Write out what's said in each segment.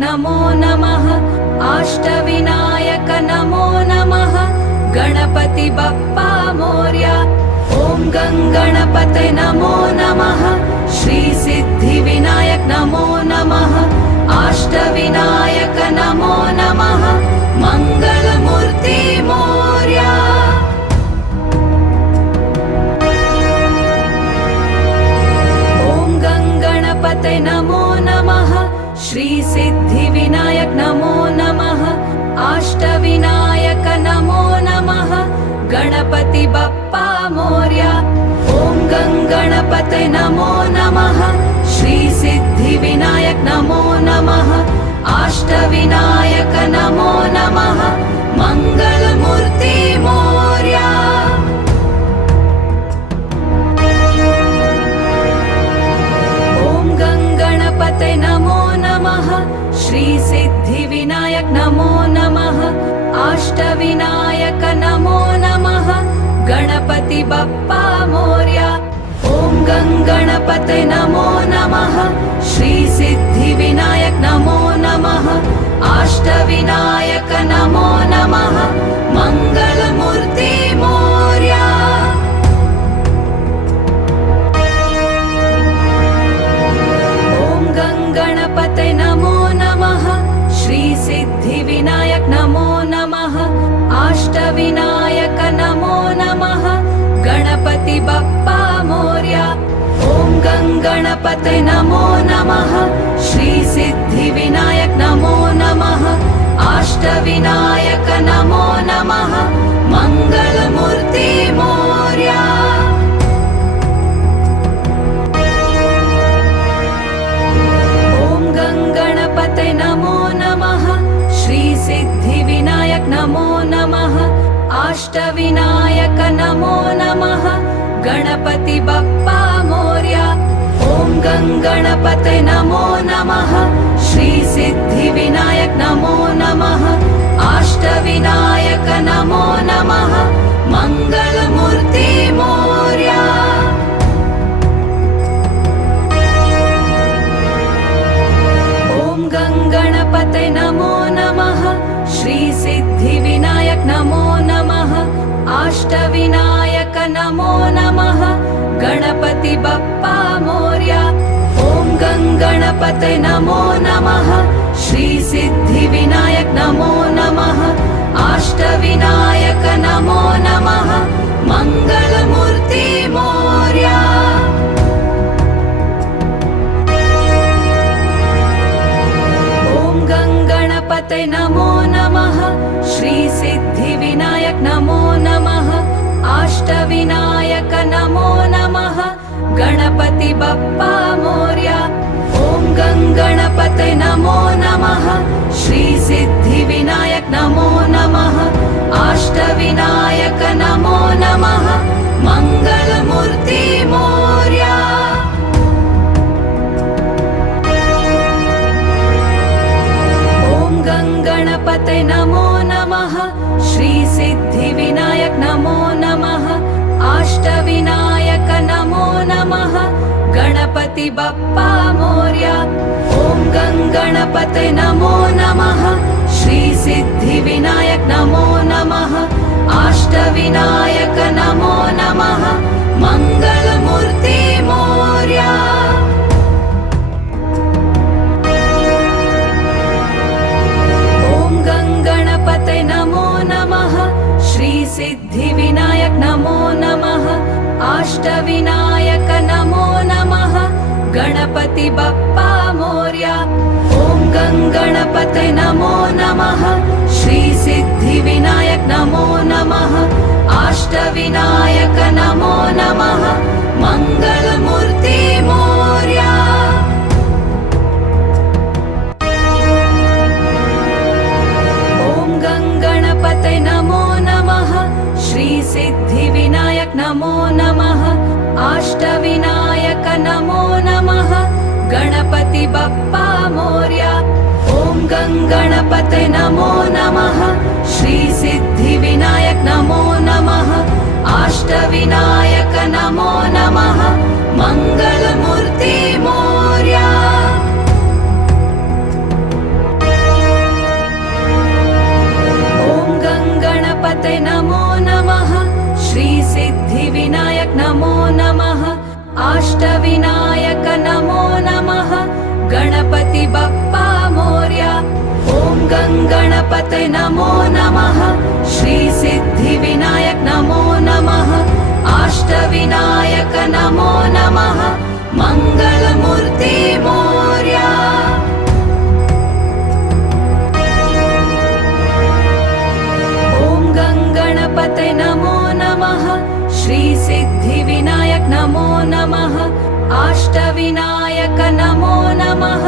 नमो नमः अष्टविनायक नमो नमः गणपति बप्पा मोर्या। ॐ गणपते नमो नमः श्री सिद्धि विनायक नमो नमः अष्टविनायक नमो नमः मंगलमूर्ति मोर्या। ॐ गणपते नमो नमः श्री सिद्धि विनायक नमो नमः अष्टविनायक नमो नमः गणपति बप्पा मोर्या। ॐ गणपते नमो नमः श्री सिद्धि विनायक नमो नमः अष्टविनायक नमो नमः मंगलमूर्ति मोर्या। ॐ गणपते नमो नमः श्री सिद्धि विनायक नमो नमः अष्टविनायक नमो नमः गणपति बप्पा मोर्या। ॐ गणपते नमो नमः श्री सिद्धि विनायक नमो नमः अष्टविनायक नमो नमः मंगलमूर्ति मोर्या। ॐ गणपते नमो नमः श्री सिद्धि विनायक नमो नमः अष्टविनायक नमो नमः गणपति बप्पा मोर्या। ॐ गणपते नमो नमः श्री सिद्धि विनायक नमो नमः अष्टविनायक नमो नमः मंगलमूर्ति मोर्या। ॐ गणपते नमो नमः श्री सिद्धि विनायक नमो नमः अष्टविनायक नमो नमः गणपति बप्पा मोर्या। ॐ गणपते नमो नमः श्री सिद्धि विनायक नमो नमः अष्टविनायक नमो नमः मंगलमूर्ति मोर्या। ॐ गणपते नमो नमः श्री सिद्धि विनायक नमो नमः अष्टविनायक नमो नमः गणपति बप्पा मोर्या। ॐ गणपते नमो नमः श्री सिद्धि विनायक नमो नमः अष्टविनायक नमो नमः मंगलमूर्ति मोर्या। ॐ गणपते नमो नमः श्री सिद्धि विनायक नमो नमः अष्टविनायक नमो नमः गणपति बप्पा मोर्या। ॐ गणपते नमो नमः श्री सिद्धि विनायक नमो नमः अष्टविनायक नमो नमः मंगलमूर्ति मोर्या। ॐ गणपते नमो नमः श्री सिद्धि विनायक नमो नमः अष्टविनायक नमो नमः गणपति बप्पा मोर्या। ॐ गणपते नमो नमः श्री सिद्धि विनायक नमो नमः अष्टविनायक नमो नमः मंगलमूर्ति मोर्या। ॐ गणपते नमो नमः श्री सिद्धि विनायक नमो नमः अष्टविनायक नमो नमः गणपति बप्पा मोर्या। ॐ गणपते नमो नमः श्री सिद्धि विनायक नमो नमः अष्टविनायक नमो नमः मंगलमूर्ति मोर्या। ॐ गणपते नमो नमः श्री सिद्धि विनायक नमो नमः अष्टविनायक नमो नमः गणपति बप्पा मोर्या। ॐ गणपते नमो नमः श्री सिद्धि विनायक नमो नमः अष्टविनायक नमो नमः मंगलमूर्ति मोर्या। सिद्धिविनायक नमो नमः अष्टविनायक नमो नमः गणपति बप्पा मोर्या ॐ गणपते नमो नमः श्री सिद्धिविनायक नमो नमः अष्टविनायक नमो नमः मंगलमूर्ति मोर्या ॐ गणपते नमो नमः श्री सिद्धिविनायक नमो नमः अष्टविनायक नमो नमः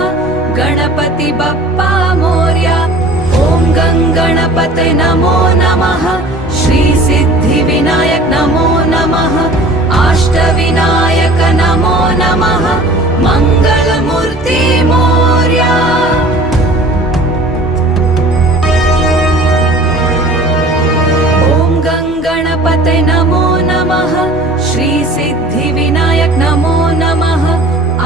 गणपति बप्पा मोर्या ॐ गणपते नमो नमः श्री सिद्धिविनायक नमो नमः अष्टविनायक नमो नमः मंगलमूर्ति मोर्या ॐ गणपते नमो नमः श्री सिद्धिविनायक नमो नमः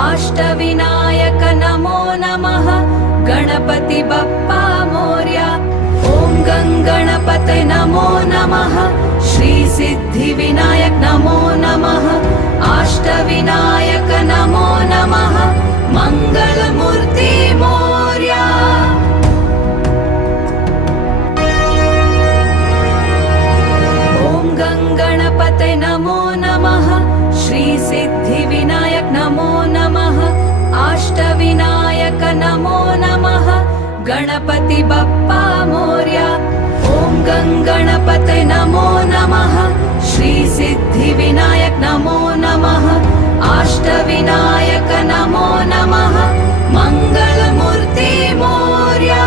अष्टविनायक नमो नमः गणपति बप्पा मोर्या ॐ गणपते नमो नमः श्री सिद्धिविनायक नमो नमः अष्टविनायक नमो नमः मंगलमूर्ति मोर्या ॐ गणपते नमो नमः श्री सिद्धिविनायक नमो नमः अष्टविनायक नमो नमः गणपति बप्पा मोर्या ॐ गणपते नमो नमः श्री सिद्धिविनायक नमो नमः अष्टविनायक नमो नमः मंगलमूर्ति मोर्या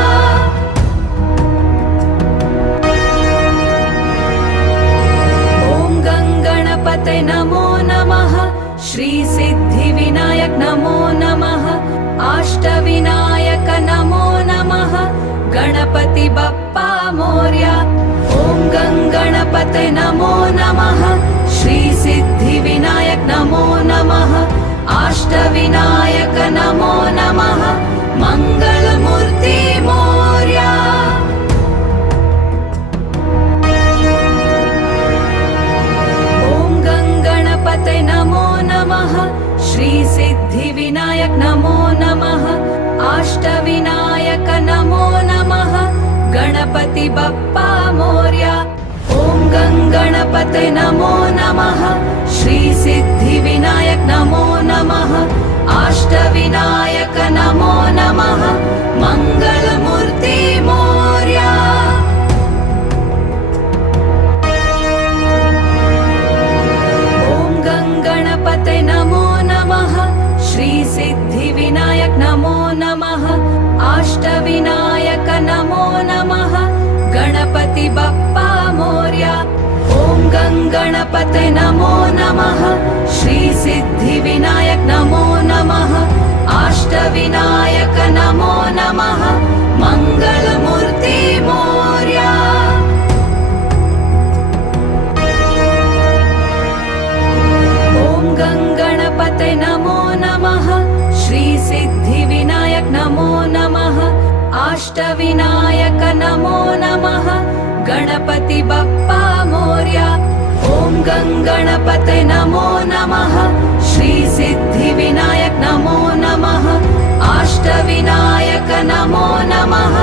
ॐ गणपते नमो नमः श्री सिद्धिविनायक नमो नमः अष्टविनायक नमो नमः गणपति बप्पा मोर्या ॐ गणपते नमो नमः श्री सिद्धिविनायक नमो नमः अष्टविनायक नमो नमः मंगलमूर्ति मोर्या ॐ गणपते नमो नमः श्री सिद्धिविनायक नमो नमः अष्टविनायक नमो नमः गणपति बप्पा मोर्या ॐ गणपते नमो नमः श्री सिद्धिविनायक नमो नमः अष्टविनायक नमो नमः मंगलमूर्ति मोर्या ॐ गणपते नमो नमः श्री सिद्धिविनायक नमो नमः अष्टविनायक नमो नमः गणपति बप्पा मोर्या ॐ गणपते नमो नमः श्री सिद्धिविनायक नमो नमः अष्टविनायक नमो नमः मंगलमूर्ति मोर्या ॐ गणपते नमो नमः श्री सिद्धिविनायक नमो नमः अष्टविनायक नमो नमः गणपति बप्पा मोर्या ॐ गणपते नमो नमः श्री सिद्धिविनायक नमो नमः अष्टविनायक नमो नमः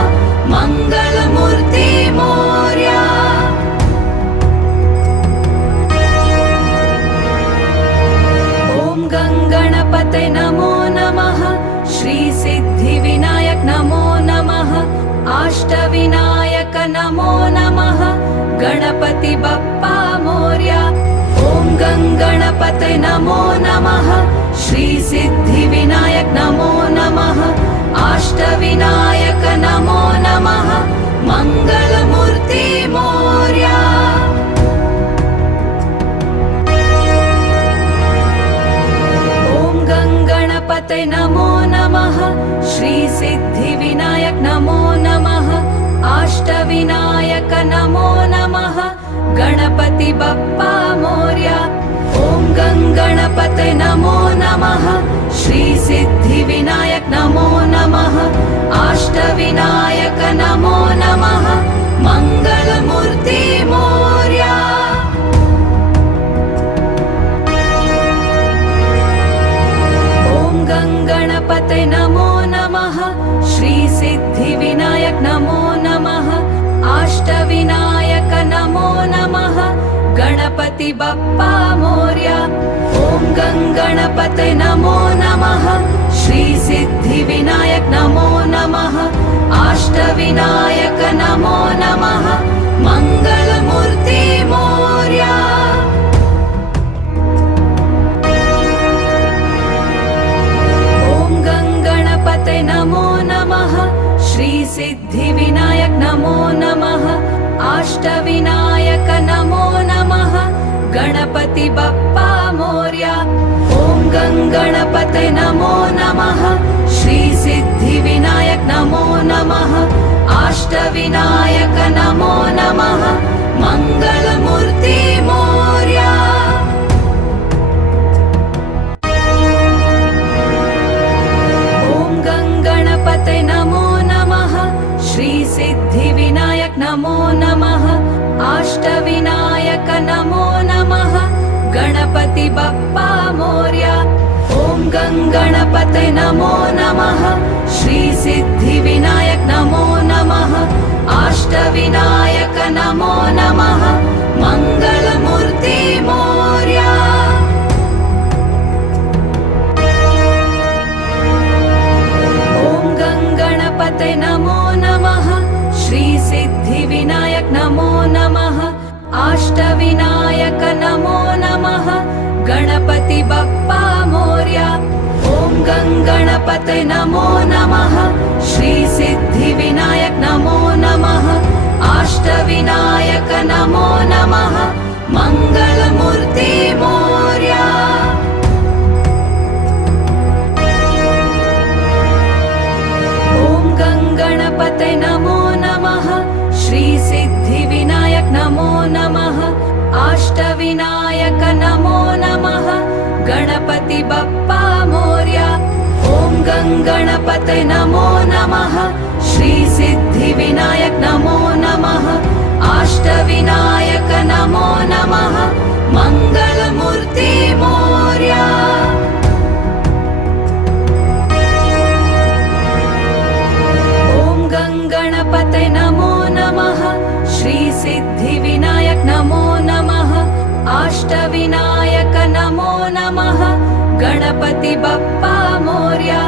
मंगलमूर्ति मोर्या ॐ गणपते नमो नमः श्री सिद्धिविनायक नमो नमः अष्टविनायक नमो नमः गणपति बप्पा मोर्या ॐ गणपते नमो नमः श्री सिद्धिविनायक नमो नमः अष्टविनायक नमो नमः मंगलमूर्ति मोर्या ॐ गणपते नमो नमः श्री सिद्धिविनायक नमो नमः अष्टविनायक नमो नमः गणपति बप्पा मोर्या ॐ गणपते नमो नमः श्री सिद्धिविनायक नमो नमः अष्टविनायक नमो नमः मंगलमूर्ति मोर्या बप्पा मोर्या। ॐ गङ्गणपते नमो नमः। श्री सिद्धिविनायक नमो नमः। अष्टविनायक नमो नमः। मंगलमूर्ति मोर्या। ॐ गङ्गणपते नमो नमः। श्री सिद्धिविनायक नमो नमः। अष्टविनायक नमो नमः। गणपति बप्पा मोर्या। ॐ गङ्गणपते नमो नमः। श्री सिद्धिविनायक नमो नमः। अष्टविनायक नमो नमः। मंगलमूर्ति मोर्या। ॐ गङ्गणपते नमो नमः। श्री सिद्धिविनायक नमो नमः। अष्टविनायक नमो नमः। गणपति बप्पा मोर्या। ॐ गङ्गणपते नमो नमः। श्री सिद्धिविनायक नमो नमः। अष्टविनायक नमो नमः। मंगलमूर्ति मोर्या। ॐ गङ्गणपते नमो नमः। श्री सिद्धिविनायक नमो नमः। अष्टविनायक नमो नमः। गणपति बप्पा मोर्या। ॐ गङ्गणपते नमो नमः। श्री सिद्धिविनायक नमो नमः। अष्टविनायक नमो नमः। मंगलमूर्ति मोर्या। ॐ गङ्गणपते नमो नमः। श्री सिद्धिविनायक नमो नमः। अष्टविनायक नमो नमः। गणपति बप्पा मोर्या। ॐ गङ्गणपते नमो नमः। श्री सिद्धिविनायक नमो नमः। अष्टविनायक नमो नमः। मंगलमूर्ति मोर्या। ॐ गङ्गणपते नमो नमः। श्री सिद्धिविनायक नमो नमः। अष्टविनायक नमो नमः। गणपति बप्पा मोर्या।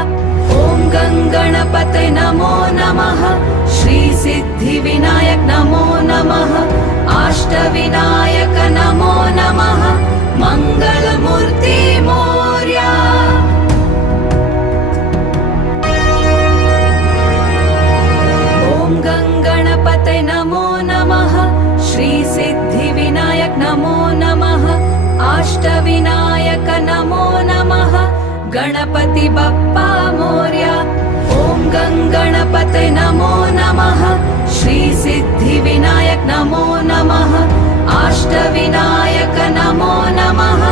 ॐ गङ्गणपते नमो नमः। श्री सिद्धिविनायक नमो नमः। अष्टविनायक नमो नमः। मंगलमूर्ति मोर्या। ॐ गङ्गणपते नमो नमः। श्री सिद्धिविनायक नमो नमः। अष्टविनायक नमो नमः। गणपति बप्पा मोर्या। ॐ गङ्गणपते नमो नमः। श्री सिद्धिविनायक नमो नमः। अष्टविनायक नमो नमः।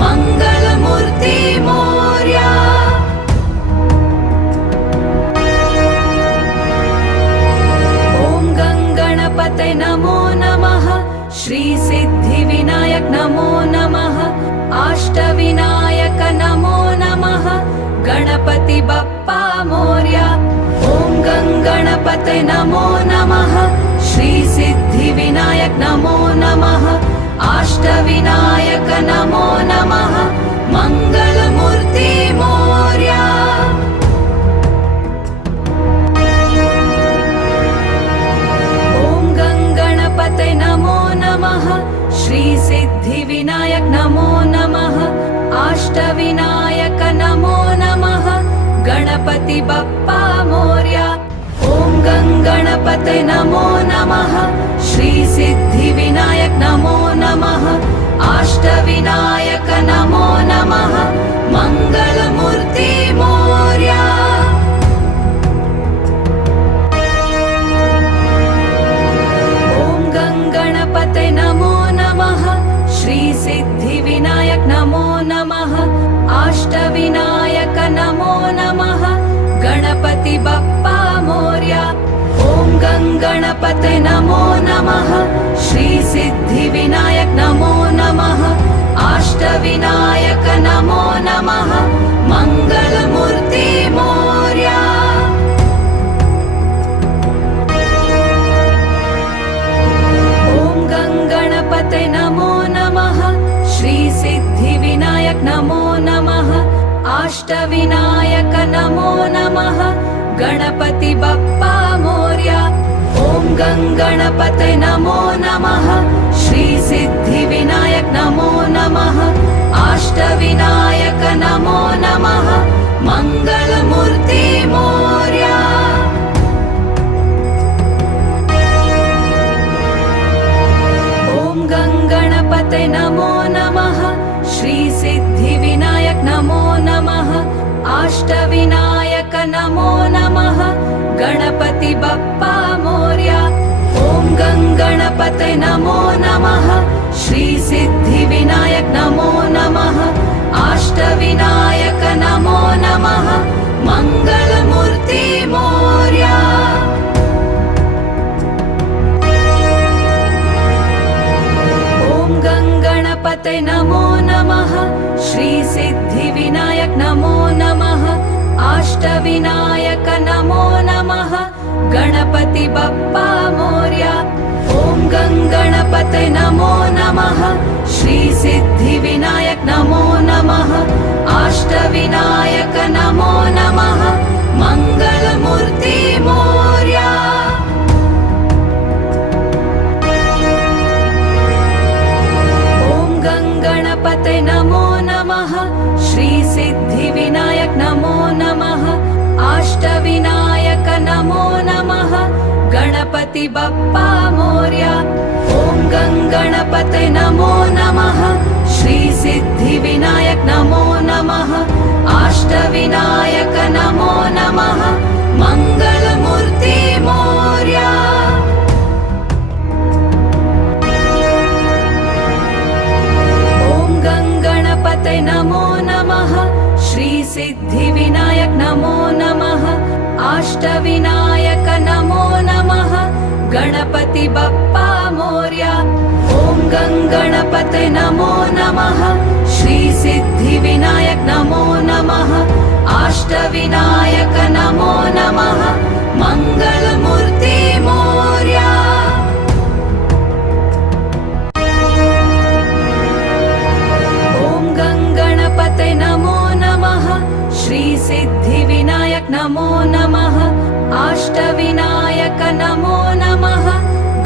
मंगलमूर्ति मोर्या। ॐ गङ्गणपते नमो नमः। श्री सिद्धिविनायक नमो नमः। अष्टविनायक नमो नमः। गणपति बप्पा मोर्या। ॐ गङ्गणपते नमो नमः। श्री सिद्धिविनायक नमो नमः। अष्टविनायक नमो नमः। मंगलमूर्ति मोर्या। ॐ गङ्गणपते नमो नमः। श्री सिद्धिविनायक नमो नमः। अष्टविनायक नमो नमः। गणपति बप्पा मोर्या। ॐ गङ्गणपते नमो नमः। श्री सिद्धिविनायक नमो नमः। अष्टविनायक नमो नमः। मंगलमूर्ति मोर्या। ॐ गङ्गणपते नमो नमः। श्री सिद्धिविनायक नमो नमः। अष्टविनायक नमो नमः। गणपति बप्पा मोर्या। ॐ गङ्गणपते नमो नमः। श्री सिद्धिविनायक नमो नमः। अष्टविनायक नमो नमः। मंगलमूर्ति मोर्या। ॐ गङ्गणपते नमो नमः। सिद्धिविनायक नमो नमः अष्टविनायक नमो नमः गणपति बप्पा मोरया ॐ गणपते नमो नमः श्री सिद्धिविनायक नमो नमः अष्टविनायक नमो नमः मंगलमूर्ति मोरया ॐ गणपते नमो नमः श्री सिद्धिविनायक नमो नमः अष्टविनायक नमो नमः गणपति बप्पा मोरया ॐ गणपते नमो नमः श्री सिद्धिविनायक नमो नमः अष्टविनायक नमो नमः मंगलमूर्ति मोरया ॐ गणपते नमो नमः श्री सिद्धिविनायक नमो नमः अष्टविनायक नमो नमः गणपति बप्पा मोरया ॐ गणपते नमो नमः श्री सिद्धिविनायक नमो नमः अष्टविनायक नमो नमः मंगलमूर्ति मोरया ॐ गणपते नमो नमः श्री सिद्धिविनायक नमो नमः अष्टविनायक नमो नमः गणपति बप्पा मोरया ॐ गणपते नमो नमः श्री सिद्धिविनायक नमो नमः अष्टविनायक नमो नमः मंगलमूर्ति मोरया ॐ गणपते नमो नमः श्री सिद्धिविनायक नमो नमः अष्टविनायक नमो नमः गणपति बप्पा मोरया ॐ गणपते नमो नमः श्री सिद्धिविनायक नमो नमः अष्टविनायक नमो नमः मंगलमूर्ति मोरया ॐ गणपते नमो नमः श्री सिद्धिविनायक नमो नमः अष्टविनायक नमो नमः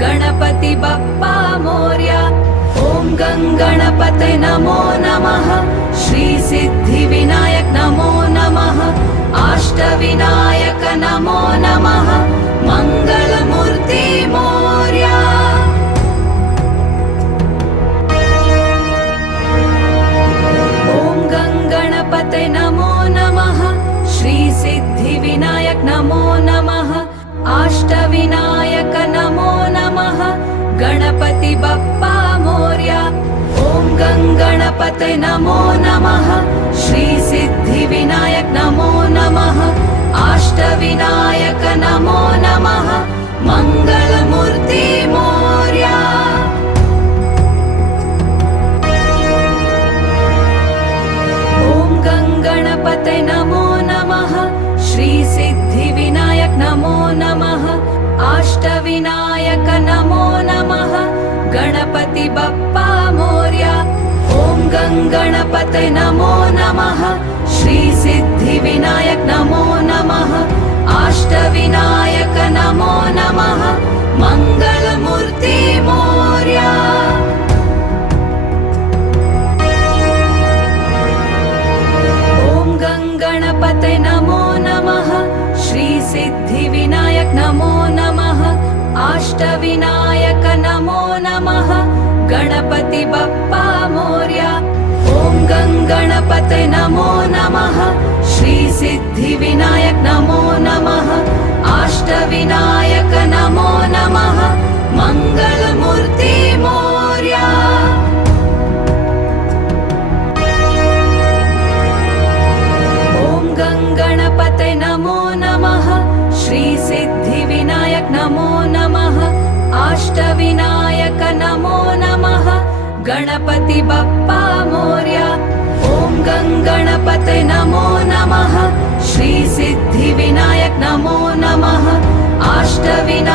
गणपति बप्पा मोरया ॐ गणपते नमो नमः श्री सिद्धिविनायक नमो नमः अष्टविनायक नमो नमः मंगलमूर्ति मोरया ॐ गणपते नमो नमः श्री सिद्धिविनायक नमो नमः अष्टविनायक नमो नमः गणपति बप्पा मोरया ॐ गणपते नमो नमः श्री सिद्धिविनायक नमो नमः अष्टविनायक नमो नमः मंगलमूर्ति मोरया ॐ गणपते नमो नमः श्री सिद्धिविनायक नमो नमः अष्टविनायक नमो नमः गणपति बप्पा मोरया ॐ गणपते नमो नमः श्री सिद्धिविनायक नमो नमः अष्टविनायक नमो नमः मंगलमूर्ति मोरया ॐ गणपते नमो नमः श्री सिद्धिविनायक नमो नमः अष्टविनायक नमो नमः गणपति बप्पा मोरया ॐ गणपते नमो नमः श्री सिद्धिविनायक नमो नमः अष्टविनायक नमो नमः मंगलमूर्ति मोरया ॐ गणपते नमो नमः श्री सिद्धिविनायक नमो नमः अष्टविनायक नमो नमः गणपति बप्पा मोरया ॐ गणपते नमो नमः श्री सिद्धिविनायक नमो नमः अष्टविनायक